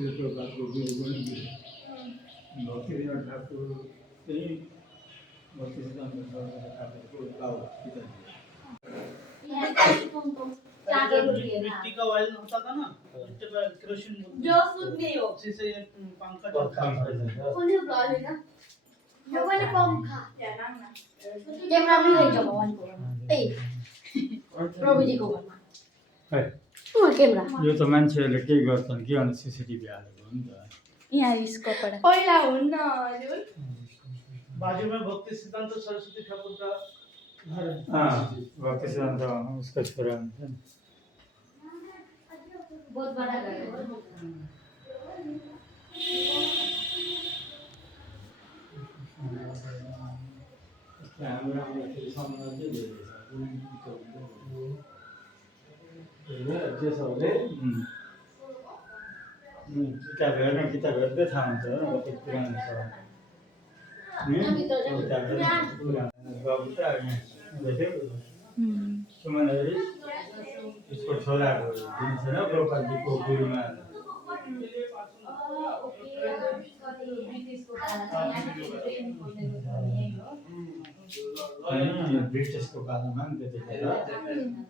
शिवप्रभातको गुरुगुण भक्तिविनोद ठाकुर चाहिँ भक्ति सिद्धान्त सरस्वती ठाकुरको गाउँ मिट्टी का ऑयल होता था ना, मिट्टी का केरोसिन जो शुद्ध नहीं हो से पंखा कोने ब्लॉग है ना जो वाले पंखा क्या नाम ना कैमरा भी ले जाओ भगवान को ए प्रभु जी को है कैमरा यो त मान्छेहरूले के गर्छन् के अनि सीसीटीभी हालेको हो नि त यहाँ इसको पड़ा पहिला हुन्न हजुर बाजू में भक्ति सिद्धांत सरस्वती ठाकुर का घर है। भक्ति सिद्धान्त उसको छोरा हुन्छ नि बहुत बड़ा घर है हाम्रो राम्रो फेरि सम्झना चाहिँ धेरै छ जे छ भने किताब हेर्न किताब हेर्दै थाहा हुन्छ हो कति पुरानो छ किताब पुरानो कविता सुमनहरी उसको छोराको दिन्छ न द्रौपदीको गुरुमा ब्रिटिसको पालामा नि त्यतिखेर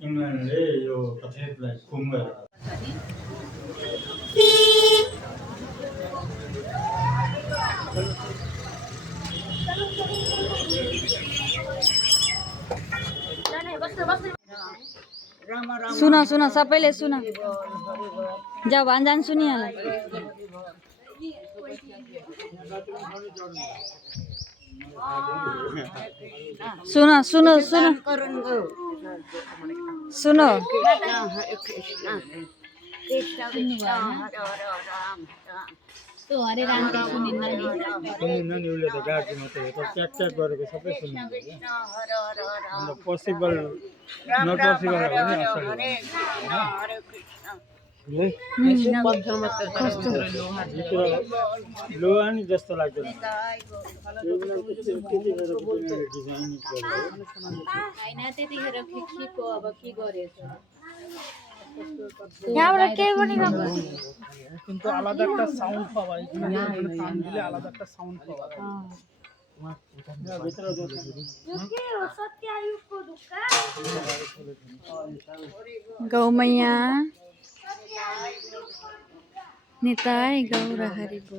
इङ्ल्यान्डले यो कथेतलाई कुम गरेर सुन सुन सबैले सुन जाऊ भन्छन् सुनिहाल सुन सुन सुन सुन तो हरे राम को सुनिन्न नि सुनिन्न नि उसले त गाडी मात्रै हो तर ट्याक ट्याक गरेको सबै सुनिन्छ अन्त पोसिबल नट पोसिबल हो नि लोहा नि जस्तो लाग्दैन हैन त्यतिखेर खिखिको अब के गरेछ यहाँबाट केही पनि কিন্তু আলাদা একটা সাউন্ড পাওয়া এখানে কান দিলে আলাদা একটা সাউন্ড পাওয়া गौमैया निताई गौर हरिबो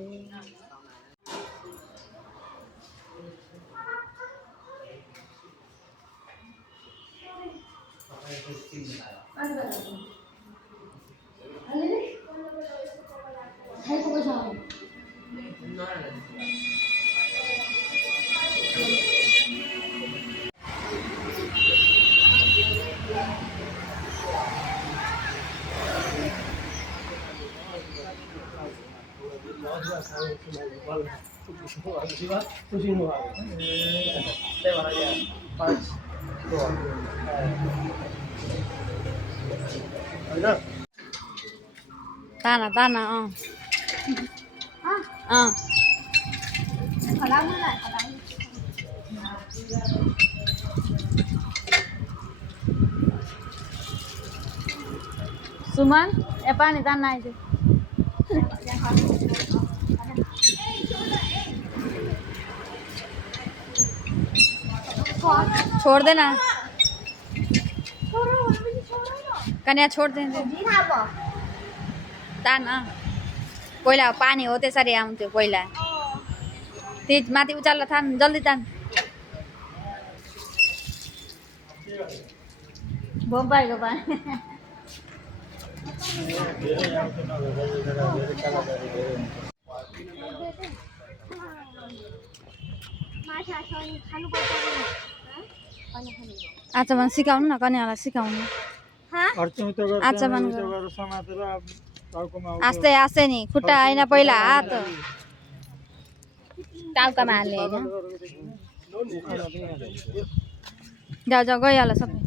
ताना ताना सुमन ए पानी तान्ना आइज छोड़ देना कन्या छोड़ देना तान पहिला पानी हो त्यसरी आउँथ्यो पहिला त्यही माथि उचाल्न थान जल्दी तान बम्बाईको पानी आचमन सिकाउनु न कन्यालाई सिकाउनु आचमन आस्ते आस्ते नि खुट्टा होइन पहिला हात टाउकामा हाल्ने होइन जाऊ जाऊ गइहाल्यो सबै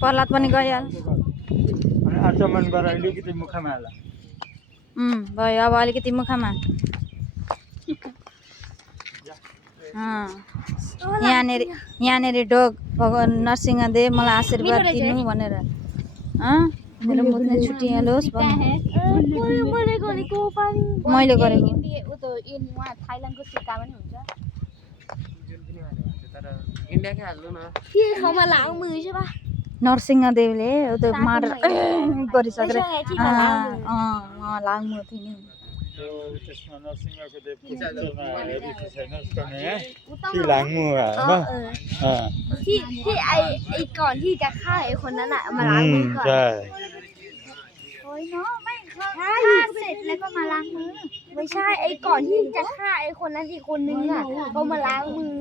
प्रहलाद पनि गइहाल्यो आचमन गरेर अलिकति मुखमा हाल भयो अब अलिकति मुखमा यहाँनिर ढोग भगवान नरसिंहदेव मलाई आशीर्वाद दिनु भनेर मेरो मुतले छुट्टिहालोस् भन्नु मैले गरेको थाइल्यान्डको सिक्का पनि हुन्छ नरसिंहदेवले त्यो मारेर गरिसकेर लाग्नु थियो नि त्यसमा नरसिंहको देव पिक्चरमा हेरेको छैनस् कन्या कि लाग्नु होइन ก่อนที่จะฆ่าไอ้คนนั้นอ่ะมาล้างมือก่อน ใช่ โอ้ยเนาะไม่ฆ่าเสร็จแล้วก็มาล้างมือ ไม่ใช่ไอ้ก่อนที่จะฆ่าไอ้คนนั้นอีกคนนึงอ่ะก็มาล้างมือ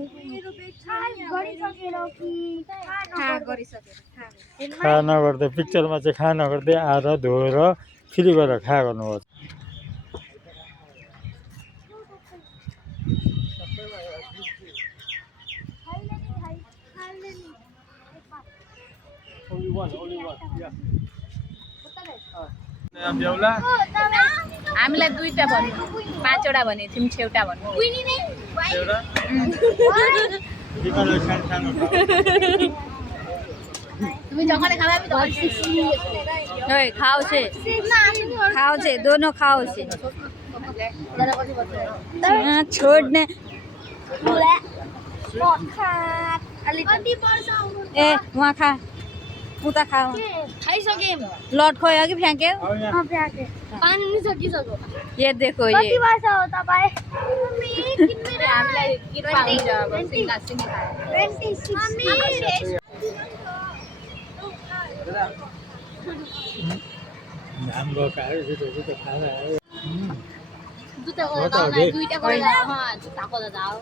ใช่บริษัทเอโรพีฆ่าบริษัท खा नगर्दै पिक्चरमा चाहिँ खा नगर्दै आएर धोएर फेरि गएर खा गर्नुपर्छ बेहुला हामीलाई दुईटा भन्नु पाँचवटा भने थियौँ छेउटा भन्नु एउटा तिमीलाई सानो তুমি যখন খাবে আমি তখন ওই খাওছে खाओ दोनों खाओ से छोड़ने ए वहाँ खा उता खा खाइसके लट खोयो कि फ्याँक्यो पानी नि सकिसक्यो ये देखो कति ये वर्ष हो तपाईँ हामीलाई कृपा हुन्छ अब सिंगा सिंगा घाम गएको आयो छिटो खाएर आयो दुईटा गरेर जुत्ताको त जाऊ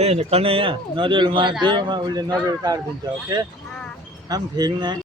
ए कन्हैया नरिवलमा देमा उसले नरिवल काटिदिन्छ ओके हम ठिक नै